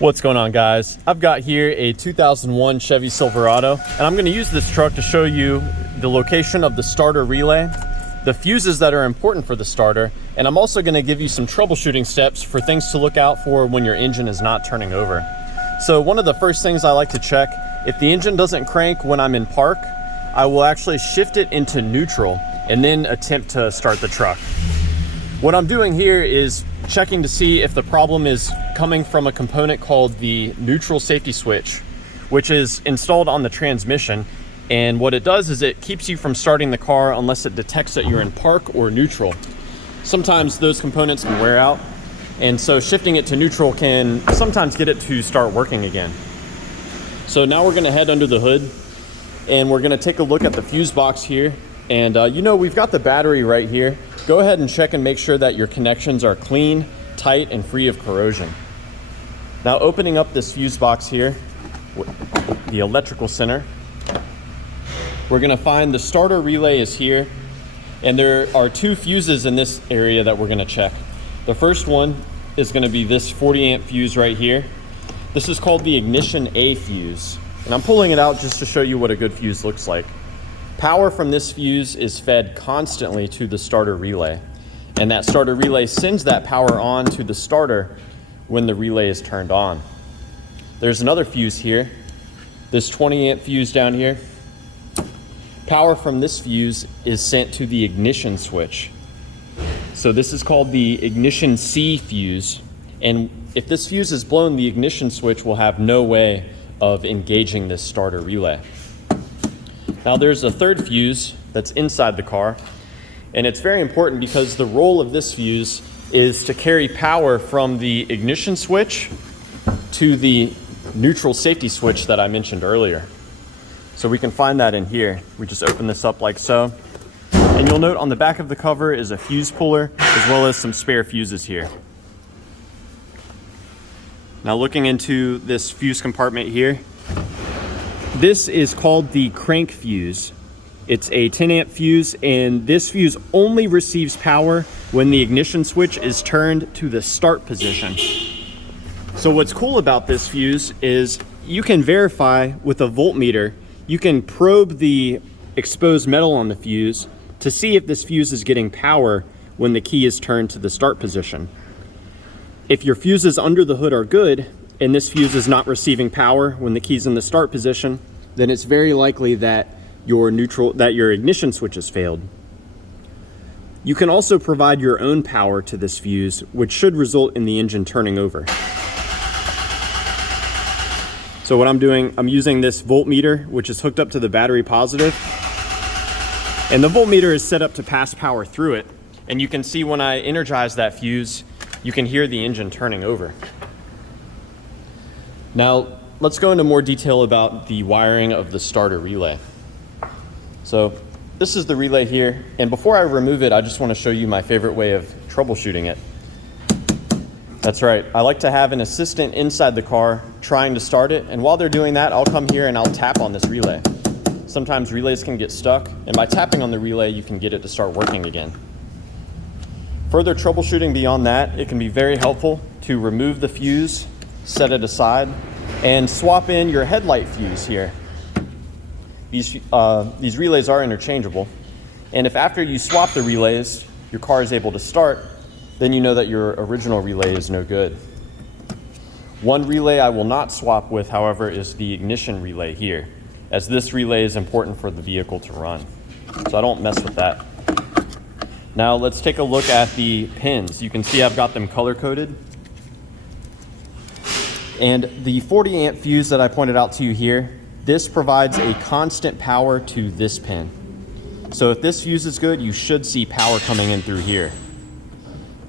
What's going on, guys? I've got here a 2001 Chevy Silverado, and I'm going to use this truck to show you the location of the starter relay, the fuses that are important for the starter, and I'm also going to give you some troubleshooting steps for things to look out for when your engine is not turning over. So one of the first things I like to check, if the engine doesn't crank when I'm in park, I will actually shift it into neutral and then attempt to start the truck. What I'm doing here is checking to see if the problem is coming from a component called the neutral safety switch, which is installed on the transmission. And what it does is it keeps you from starting the car unless it detects that you're in park or neutral. Sometimes those components can wear out, and so shifting it to neutral can sometimes get it to start working again. So now we're gonna head under the hood and we're gonna take a look at the fuse box here. And we've got the battery right here. Go ahead and check and make sure that your connections are clean, tight, and free of corrosion. Now opening up this fuse box here, the electrical center, we're gonna find the starter relay is here, and there are two fuses in this area that we're gonna check. The first one is gonna be this 40 amp fuse right here. This is called the ignition A fuse, and I'm pulling it out just to show you what a good fuse looks like. Power from this fuse is fed constantly to the starter relay, and that starter relay sends that power on to the starter when the relay is turned on. There's another fuse here, this 20 amp fuse down here. Power from this fuse is sent to the ignition switch. So this is called the ignition C fuse, and if this fuse is blown, the ignition switch will have no way of engaging this starter relay. Now there's a third fuse that's inside the car, and it's very important because the role of this fuse is to carry power from the ignition switch to the neutral safety switch that I mentioned earlier. So we can find that in here. We just open this up like so. And you'll note on the back of the cover is a fuse puller as well as some spare fuses here. Now looking into this fuse compartment here, this is called the crank fuse. It's a 10 amp fuse, and this fuse only receives power when the ignition switch is turned to the start position. So what's cool about this fuse is you can verify with a voltmeter, you can probe the exposed metal on the fuse to see if this fuse is getting power when the key is turned to the start position. If your fuses under the hood are good, and this fuse is not receiving power when the key's in the start position, then it's very likely that your ignition switch has failed. You can also provide your own power to this fuse, which should result in the engine turning over. So what I'm doing, I'm using this voltmeter, which is hooked up to the battery positive, and the voltmeter is set up to pass power through it. And you can see when I energize that fuse, you can hear the engine turning over. Now, let's go into more detail about the wiring of the starter relay. So this is the relay here, and before I remove it, I just want to show you my favorite way of troubleshooting it. That's right, I like to have an assistant inside the car trying to start it, and while they're doing that, I'll come here and I'll tap on this relay. Sometimes relays can get stuck, and by tapping on the relay, you can get it to start working again. Further troubleshooting beyond that, it can be very helpful to remove the fuse, set it aside, and swap in your headlight fuse here. These relays are interchangeable, and if after you swap the relays, your car is able to start, then you know that your original relay is no good. One relay I will not swap with, however, is the ignition relay here, as this relay is important for the vehicle to run. So I don't mess with that. Now let's take a look at the pins. You can see I've got them color-coded. And the 40 amp fuse that I pointed out to you here, this provides a constant power to this pin. So if this fuse is good, you should see power coming in through here.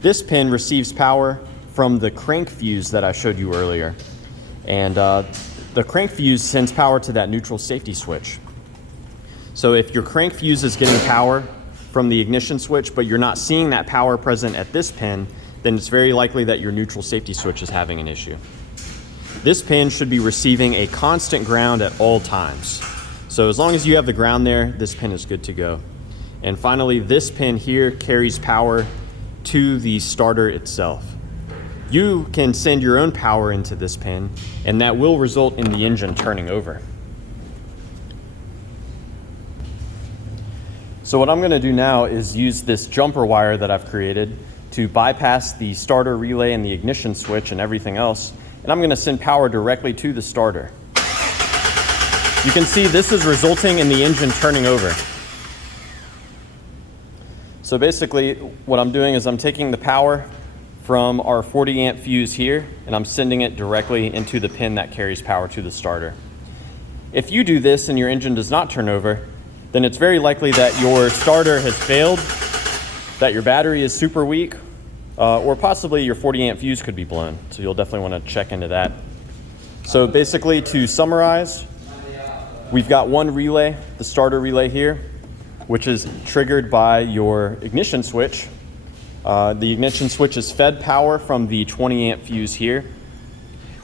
This pin receives power from the crank fuse that I showed you earlier. And the crank fuse sends power to that neutral safety switch. So if your crank fuse is getting power from the ignition switch, but you're not seeing that power present at this pin, then it's very likely that your neutral safety switch is having an issue. This pin should be receiving a constant ground at all times. So as long as you have the ground there, this pin is good to go. And finally, this pin here carries power to the starter itself. you can send your own power into this pin, and that will result in the engine turning over. So what I'm going to do now is use this jumper wire that I've created to bypass the starter relay and the ignition switch and everything else, and I'm going to send power directly to the starter. You can see this is resulting in the engine turning over. So basically what I'm doing is I'm taking the power from our 40 amp fuse here and I'm sending it directly into the pin that carries power to the starter. If you do this and your engine does not turn over, then it's very likely that your starter has failed, that your battery is super weak, or possibly your 40 amp fuse could be blown. So you'll definitely want to check into that. So basically, to summarize, we've got one relay, the starter relay here, which is triggered by your ignition switch. The ignition switch is fed power from the 20 amp fuse here,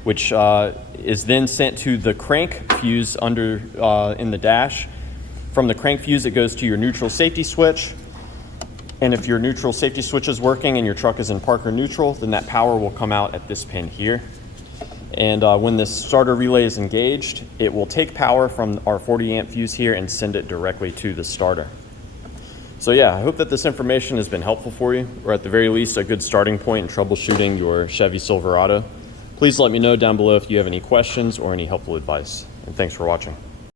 which is then sent to the crank fuse under in the dash. From the crank fuse, it goes to your neutral safety switch. And if your neutral safety switch is working and your truck is in Parker neutral, then that power will come out at this pin here. And when this starter relay is engaged, it will take power from our 40 amp fuse here and send it directly to the starter. So yeah, I hope that this information has been helpful for you, or at the very least a good starting point in troubleshooting your Chevy Silverado. Please let me know down below if you have any questions or any helpful advice. And thanks for watching.